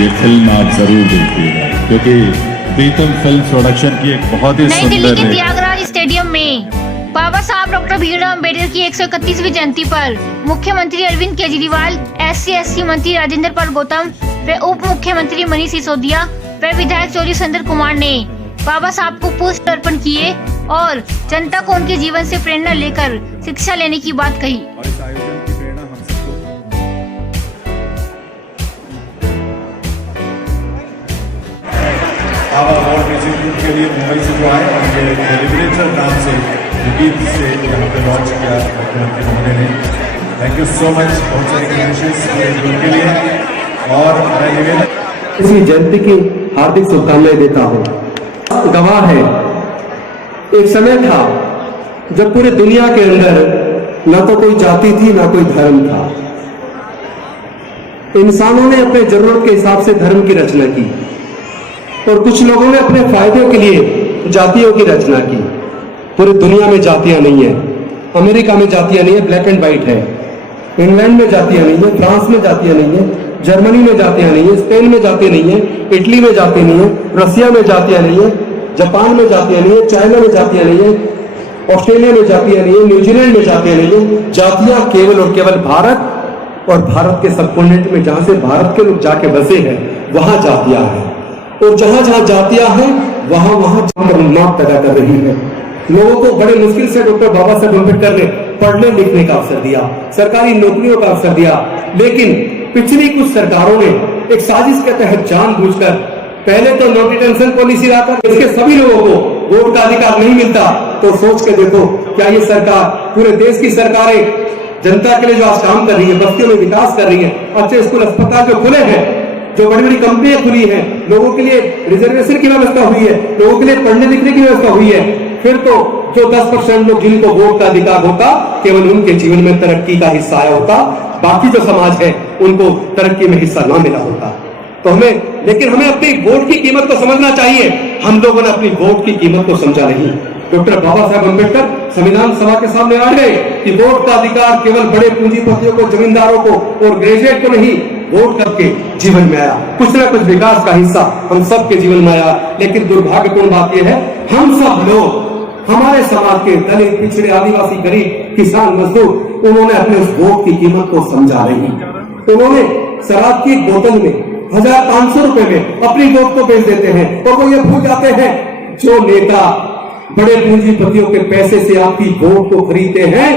ये फिल्म आप जरूर देखिएगा, क्योंकि प्रीतम फिल्म प्रोडक्शन की एक बहुत ही नई दिल्ली सुंदर के त्यागराज स्टेडियम में बाबा साहब डॉक्टर भीमराव अम्बेडकर की 131वीं जयंती पर मुख्यमंत्री अरविंद केजरीवाल, SC/ST मंत्री राजेंद्र पाल गौतम व उप मुख्यमंत्री मनीष सिसोदिया व विधायक चौधरी सुरेंद्र कुमार ने बाबा साहब को पुष्प अर्पण किए और जनता को उनके जीवन से प्रेरणा लेकर शिक्षा लेने की बात कही। और इस आयोजन की प्रेरणा हम सबको बाबा अवार्ड रिसीव के लिए मुंबई से जो आए और ये लिबरेटर नाम से गीत से यहाँ पे लॉन्च किया मुख्यमंत्री महोदय ने। थैंक यू सो मच, बहुत सारी विशेष के लिए। और मैं निवेदन इसी जयंती की हार्दिक शुभकामनाएं देता हूँ। गवाह है, एक समय था जब पूरे दुनिया के अंदर न तो कोई जाति थी ना कोई धर्म था। इंसानों ने अपने जरूरत के हिसाब से धर्म की रचना की और कुछ लोगों ने अपने फायदे के लिए जातियों की रचना की। पूरी दुनिया में जातियां नहीं है, अमेरिका में जातियां नहीं है, ब्लैक एंड व्हाइट है। इंग्लैंड में जातियां नहीं है, फ्रांस में जातियां नहीं है, जर्मनी में जातियां नहीं है, स्पेन में जातियां नहीं है, इटली में जातियां नहीं है, रसिया में जातियां नहीं है, जापान में जातियां नहीं है, चाइना में जातियां नहीं है, ऑस्ट्रेलिया में जातियां नहीं है, न्यूजीलैंड में जातियां नहीं है। जातियां केवल और केवल भारत और भारत के सबकॉन्टिनेंट में जहां से भारत के लोग जाके बसे हैं वहां जातियां हैं। और जहां जहां जातियां हैं वहां वहां जाकर उन्माद पैदा कर रही है। लोगों को बड़े मुश्किल से डॉक्टर बाबा साहब अम्बेडकर ने पढ़ने लिखने का अवसर दिया, सरकारी नौकरियों का अवसर दिया, लेकिन पिछली कुछ सरकारों ने एक साजिश के तहत जानबूझकर पहले तो नो डिटेंशन पॉलिसी लाकर इसके सभी लोगों को वोट का अधिकार नहीं मिलता। तो सोच के देखो, क्या ये सरकार, पूरे देश की सरकारें जनता के लिए जो आज काम कर रही है, बस्तियों में विकास कर रही है, अच्छे स्कूल अस्पताल जो खुले हैं, जो बड़ी बड़ी कंपनियां खुली हैं, लोगों के लिए रिजर्वेशन की व्यवस्था हुई है, लोगों के लिए पढ़ने लिखने की व्यवस्था हुई है, फिर तो जो 10% लोग जिनको वोट का अधिकार होता केवल उनके जीवन में तरक्की का हिस्सा आया होता, बाकी जो समाज है उनको तरक्की में हिस्सा ना मिला होता। तो लेकिन हमें अपनी वोट की कीमत को समझना चाहिए। हम लोगों ने अपनी वोट की कीमत को समझा नहीं। डॉक्टर बाबा साहब अम्बेडकर संविधान सभा के सामने आ गए कि वोट का अधिकार केवल बड़े पूंजीपतियों को, जमींदारों को और ग्रेजुएट को नहीं, वोट करके जीवन में आया, कुछ न कुछ विकास का हिस्सा हम सबके जीवन में आया। लेकिन दुर्भाग्यपूर्ण बात यह है, हम सब लोग, हमारे समाज के दलित, पिछड़े, आदिवासी, गरीब, किसान, मजदूर, उन्होंने अपने उस वोट की कीमत को समझा नहीं। उन्होंने शराब की बोतल में 1500 रुपए में अपनी वोट को बेच देते हैं और वो ये भूल जाते हैं जो नेता बड़े पूंजीपतियों के पैसे से आपकी वोट को खरीदते हैं,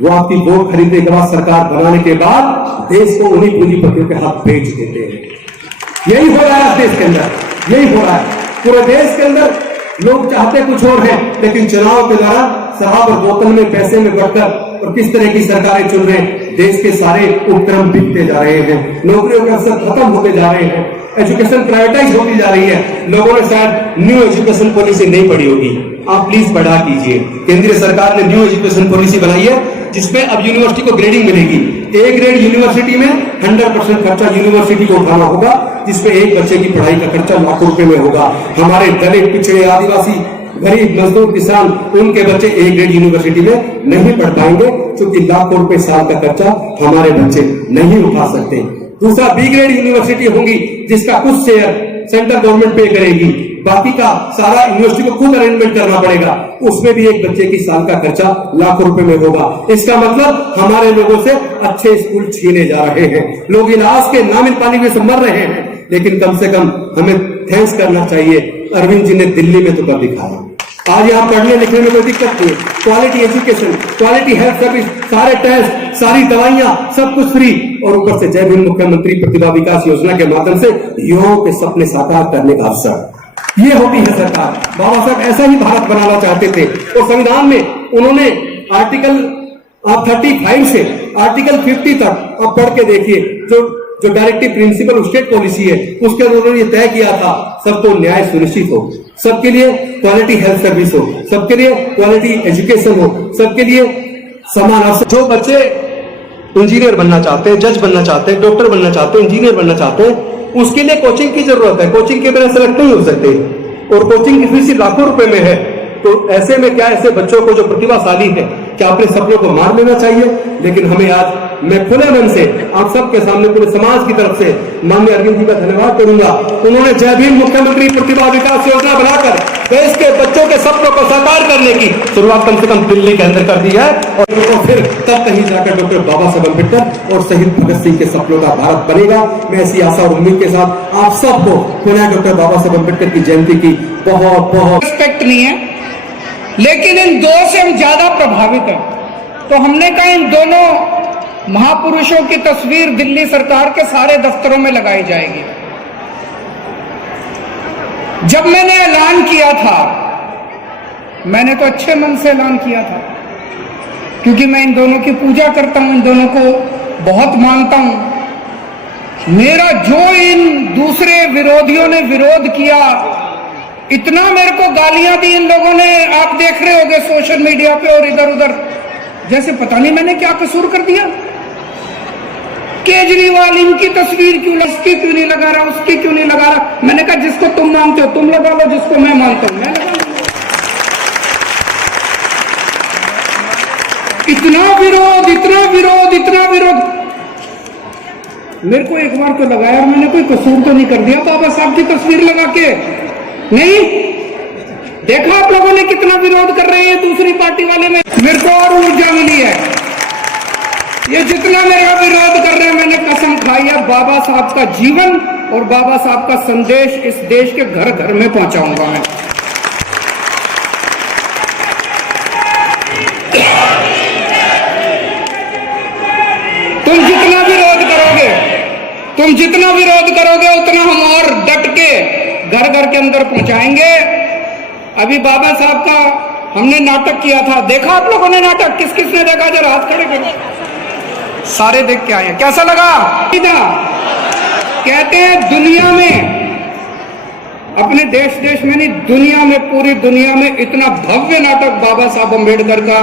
वो आपकी वोट खरीदने के बाद, सरकार बनाने के बाद देश को उन्हीं पूंजीपतियों के हाथ बेच देते हैं। यही हो रहा है देश के अंदर, यही हो रहा है पूरे देश के अंदर। लोग चाहते कुछ और हैं, लेकिन चुनाव के दौरान शराब और बोतल में पैसे में बढ़कर और किस तरह की सरकारें चुन रहे हैं, देश के सारे उपक्रम बिकते जा रहे हैं, नौकरियों के अवसर खत्म होते जा रहे हैं, एजुकेशन प्राइवेटाइज होती जा रही है। लोगों ने शायद न्यू एजुकेशन पॉलिसी नहीं पढ़ी होगी, आप प्लीज पढ़ा कीजिए। केंद्रीय सरकार ने न्यू एजुकेशन पॉलिसी बनाई है जिसमें अब यूनिवर्सिटी को ग्रेडिंग मिलेगी। ए ग्रेड यूनिवर्सिटी में 100% खर्चा यूनिवर्सिटी को उठाना होगा, जिसमें एक बच्चे की पढ़ाई का खर्चा लाखों रुपए में होगा। हमारे दलित, पिछड़े, आदिवासी, गरीब, मजदूर, किसान, उनके बच्चे ए ग्रेड यूनिवर्सिटी में नहीं पढ़ पाएंगे क्योंकि लाखों रुपए साल का खर्चा हमारे बच्चे नहीं उठा सकते। दूसरा, बी ग्रेड यूनिवर्सिटी होंगी जिसका कुछ शेयर सेंट्रल गवर्नमेंट पे करेगी, बाकी का सारा यूनिवर्सिटी को खुद अरेंजमेंट करना पड़ेगा। उसमें भी एक बच्चे की साल का खर्चा लाखों रुपए में होगा। इसका मतलब हमारे लोगों से अच्छे स्कूल छीने जा रहे हैं, लोग इलाज के ना मिल पाने से मर रहे हैं। लेकिन कम से कम हमें थैंक्स करना चाहिए, अरविंद जी ने दिल्ली में तो कर दिखाया। आज यहाँ पढ़ने लिखने में कोई दिक्कत नहीं, quality education, quality health service, सारे टेस्ट, सारी दवाइयां, सब कुछ फ्री, और ऊपर से जय भीम मुख्यमंत्री प्रतिभा विकास योजना के माध्यम से युवाओं के सपने साकार करने का अवसर। ये होती है सरकार। बाबा साहब ऐसा ही भारत बनाना चाहते थे और संविधान में उन्होंने आर्टिकल 35 से आर्टिकल 50 तक आप पढ़ के देखिए, जो डायरेक्टिव प्रिंसिपल स्टेट पॉलिसी है उसके अंदर उन्होंने तय किया था सबको न्याय सुनिश्चित हो, सबके लिए क्वालिटी हेल्थ सर्विस हो, सबके लिए क्वालिटी एजुकेशन हो, सबके लिए समान अवसर। जो बच्चे इंजीनियर बनना चाहते हैं, जज बनना चाहते हैं, डॉक्टर बनना चाहते हैं, इंजीनियर बनना चाहते हैं, उसके लिए कोचिंग की जरूरत है। कोचिंग के बिना सेलेक्ट नहीं हो सकते और कोचिंग की फीस लाखों रुपए में है। तो ऐसे में क्या ऐसे बच्चों को जो प्रतिभाशाली है क्या अपने सपनों को मार लेना चाहिए? लेकिन हमें आज मैं खुले मन से आप सबके सामने पूरे समाज की तरफ से माननीय अरविंद जी का धन्यवाद करूंगा। उन्होंने जय भीम मुख्यमंत्री प्रतिभा विकास योजना बनाकर देश के बच्चों के सपनों को साकार करने की शुरुआत कम से कम दिल्ली के अंदर कर दी है और तो फिर तब कहीं जाकर डॉक्टर बाबा साहब अम्बेडकर और शहीद भगत सिंह के सपनों का भारत बनेगा। मैं ऐसी आशा और उम्मीद के साथ आप सबको पुनः डॉक्टर बाबा साहब अम्बेडकर की जयंती की बहुत बहुत रिस्पेक्ट नहीं है, लेकिन इन दो से हम ज्यादा प्रभावित हैं। तो हमने कहा इन दोनों महापुरुषों की तस्वीर दिल्ली सरकार के सारे दफ्तरों में लगाई जाएगी। जब मैंने ऐलान किया था, मैंने तो अच्छे मन से ऐलान किया था, क्योंकि मैं इन दोनों की पूजा करता हूं, इन दोनों को बहुत मानता हूं। मेरा जो इन दूसरे विरोधियों ने विरोध किया, इतना मेरे को गालियां दी इन लोगों ने, आप देख रहे होंगे सोशल मीडिया पे और इधर उधर, जैसे पता नहीं मैंने क्या कसूर कर दिया। केजरीवाल इनकी तस्वीर क्यों, उसकी क्यों नहीं लगा रहा, उसकी क्यों नहीं लगा रहा। मैंने कहा जिसको तुम मानते हो तुम लगा लो, जिसको मैं मानता हूं मैं लगा लूंगा। इतना विरोध, इतना विरोध, इतना विरोध। मेरे को एक बार तो लगाया, मैंने कोई कसूर तो नहीं कर दिया बाबा साहब की तस्वीर लगा के? नहीं। देखा आप लोगों ने कितना विरोध कर रहे हैं दूसरी पार्टी वाले में। मेरे को और ऊर्जा मिली है। ये जितना मेरा विरोध कर रहे हैं, मैंने कसम खाई है बाबा साहब का जीवन और बाबा साहब का संदेश इस देश के घर घर में पहुंचाऊंगा मैं। तुम जितना विरोध करोगे उतना हम और डट के घर घर के अंदर पहुंचाएंगे। अभी बाबा साहब का हमने नाटक किया था, देखा आप लोगों ने नाटक? किस किस ने देखा? जरा हाथ खड़े करो। सारे देख के आए हैं, कैसा लगा? कहते हैं दुनिया में, अपने देश में नहीं, दुनिया में, पूरी दुनिया में इतना भव्य नाटक बाबा साहब अम्बेडकर का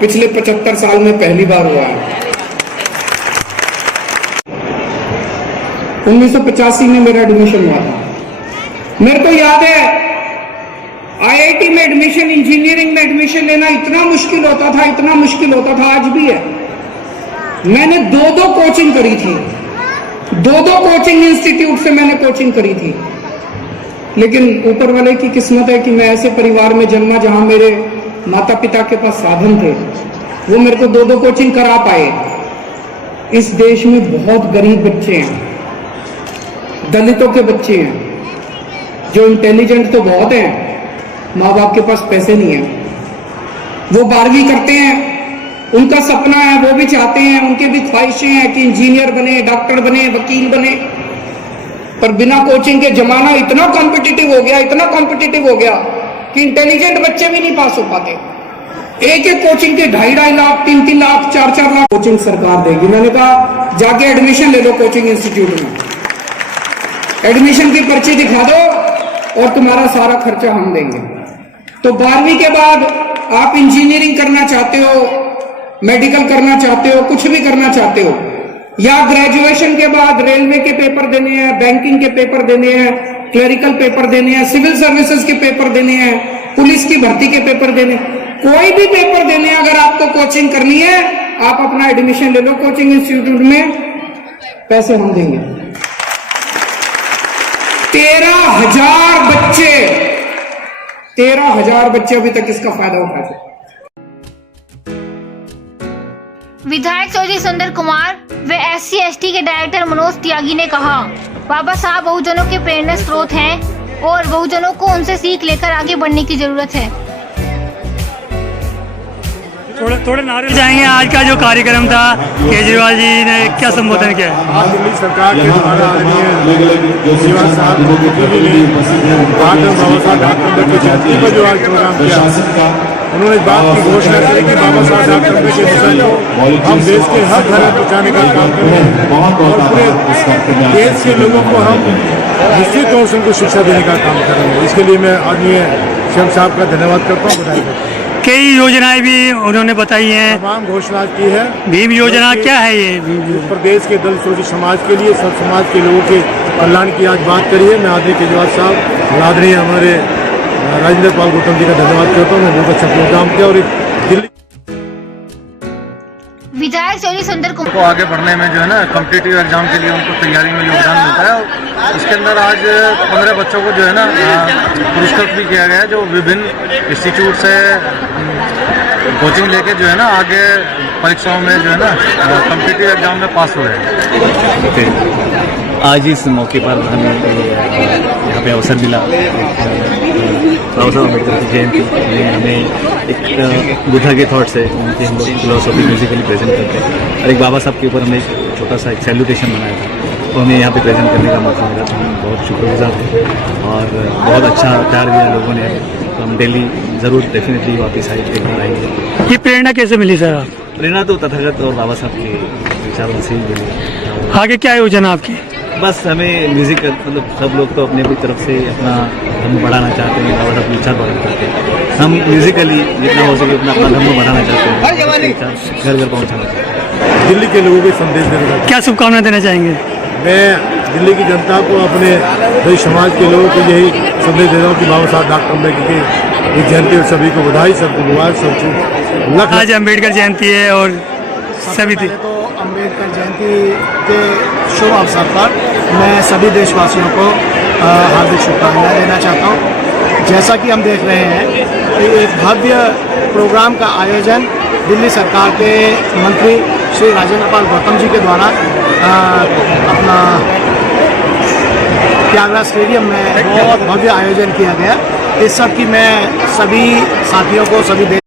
पिछले 75 साल में पहली बार हुआ है। 1985 में मेरा एडमिशन हुआ था। मेरे को याद है आईआईटी में एडमिशन, इंजीनियरिंग में एडमिशन लेना इतना मुश्किल होता था, इतना मुश्किल होता था, आज भी है। मैंने दो कोचिंग करी थी, दो कोचिंग इंस्टीट्यूट से मैंने कोचिंग करी थी। लेकिन ऊपर वाले की किस्मत है कि मैं ऐसे परिवार में जन्मा जहां मेरे माता पिता के पास साधन थे, वो मेरे को दो कोचिंग करा पाए। इस देश में बहुत गरीब बच्चे हैं, दलितों के बच्चे हैं, जो इंटेलिजेंट तो बहुत हैं, माँ बाप के पास पैसे नहीं है, वो 12वीं करते हैं, उनका सपना है, वो भी चाहते हैं, उनके भी ख्वाहिशें हैं कि इंजीनियर बने, डॉक्टर बने, वकील बने, पर बिना कोचिंग के जमाना इतना कॉम्पिटिटिव हो गया, इतना कॉम्पिटिटिव हो गया कि इंटेलिजेंट बच्चे भी नहीं पास हो पाते। एक कोचिंग के 2.5 लाख, 3 लाख, 4 लाख कोचिंग सरकार देगी। मैंने कहा जाके एडमिशन ले लो कोचिंग इंस्टीट्यूट में, एडमिशन की पर्ची दिखा दो और तुम्हारा सारा खर्चा हम देंगे। तो 12वीं के बाद आप इंजीनियरिंग करना चाहते हो, मेडिकल करना चाहते हो, कुछ भी करना चाहते हो, या ग्रेजुएशन के बाद रेलवे के पेपर देने हैं, बैंकिंग के पेपर देने हैं, क्लरिकल पेपर देने हैं, सिविल सर्विसेज के पेपर देने हैं, पुलिस की भर्ती के पेपर देने, कोई भी पेपर देने, अगर आपको कोचिंग करनी है आप अपना एडमिशन ले लो कोचिंग इंस्टीट्यूट में, पैसे हम देंगे। 13,000 बच्चे अभी तक इसका फायदा उठा चुके। विधायक चौधरी सुंदर कुमार व SC/ST के डायरेक्टर मनोज त्यागी ने कहा, बाबा साहब बहुजनों के प्रेरणा स्रोत हैं और बहुजनों को उनसे सीख लेकर आगे बढ़ने की जरूरत है। थोड़े नारे जाएंगे। आज का जो कार्यक्रम था, केजरीवाल जी ने क्या संबोधन किया? आज दिल्ली सरकार के द्वारा केजरीवाल साहब बाबा साहब डॉक्टर अम्बेडकर की जयंती पर जो आज प्रोग्राम किया, उन्होंने इस बात की घोषणा की कि बाबा साहब डॉक्टर अम्बेडकर के मिशन को हम देश के हर घर में पहुँचाने का काम करें और पूरे देश के लोगों को हम निश्चित तौर से उनको शिक्षा देने का काम करेंगे। इसके लिए मैं आदरणीय सीएम साहब का धन्यवाद करता हूँ, बधाई करता हूँ। कई योजनाएं भी उन्होंने बताई हैं, तमाम घोषणा की है। भीम योजना क्या है? ये प्रदेश के दलित शोषित समाज के लिए, सब समाज के लोगों के कल्याण की आज बात करी है। मैं आदरणीय केजरीवाल साहब, आदरणीय हमारे राजेंद्र पाल गौतम जी का धन्यवाद करता हूँ। उन्होंने बहुत अच्छा प्रोग्राम किया और एक दिल्ली विधायक चौधरी सुंदर कुमार को आगे बढ़ने में जो है ना कॉम्पिटिटिव एग्जाम के लिए उनको तैयारी में योगदान मिलता है। इसके अंदर आज 15 बच्चों को जो है ना पुरस्कृत भी किया गया है, जो विभिन्न इंस्टीट्यूट से कोचिंग लेके जो है ना आगे परीक्षाओं में जो है ना कॉम्पिटिटिव एग्जाम में पास हुए हैं। आज इस मौके पर हमें यहाँ पे अवसर मिला बाबा साहब अम्बेडकर की जयंती में हमें एक बुद्धा के थॉट्स है उनकी हम लोग फिलोसॉफी म्यूजिकली प्रेजेंट करते हैं और एक बाबा साहब के ऊपर हमने एक छोटा सा एक सैल्यूटेशन बनाया था, तो हमें यहाँ पे प्रेजेंट करने का मौका मिला, तो हम बहुत शुक्रगुजार थे और बहुत अच्छा प्यार दिया लोगों ने। तो हम दिल्ली ज़रूर डेफिनेटली वापस एक बार आएंगे। ये प्रेरणा कैसे मिली सर आप? प्रेरणा तो तथागत और बाबा साहब के विचारों से ही मिली। आगे क्या योजना आपकी? बस हमें म्यूजिक मतलब सब लोग तो अपनी अपनी तरफ से अपना धर्म बढ़ाना चाहते हैं और अपने विचार बढ़ाना चाहते हैं। हम म्यूजिकली जितना हो सके उतना अपना धर्म बढ़ाना चाहते हैं, घर घर पहुँचाना चाहते हैं। दिल्ली के लोगों को संदेश देना चाहता क्या शुभकामनाएं देना चाहेंगे? हूँ। मैं दिल्ली की जनता को, अपने दलित समाज के लोगों को यही संदेश दे रहा हूँ कि बाबा साहब डॉक्टर अम्बेडकर की जयंती और सभी को बधाई, सबको मुबारक, सबको आज अम्बेडकर जयंती है और सभी थी तो अम्बेडकर जयंती के शुभ अवसर पर मैं सभी देशवासियों को हार्दिक शुभकामनाएं देना चाहता हूं। जैसा कि हम देख रहे हैं कि एक भव्य प्रोग्राम का आयोजन दिल्ली सरकार के मंत्री श्री राजेंद्र पाल गौतम जी के द्वारा अपना त्यागराज स्टेडियम में बहुत भव्य आयोजन किया गया। इस सब की मैं सभी साथियों को, सभी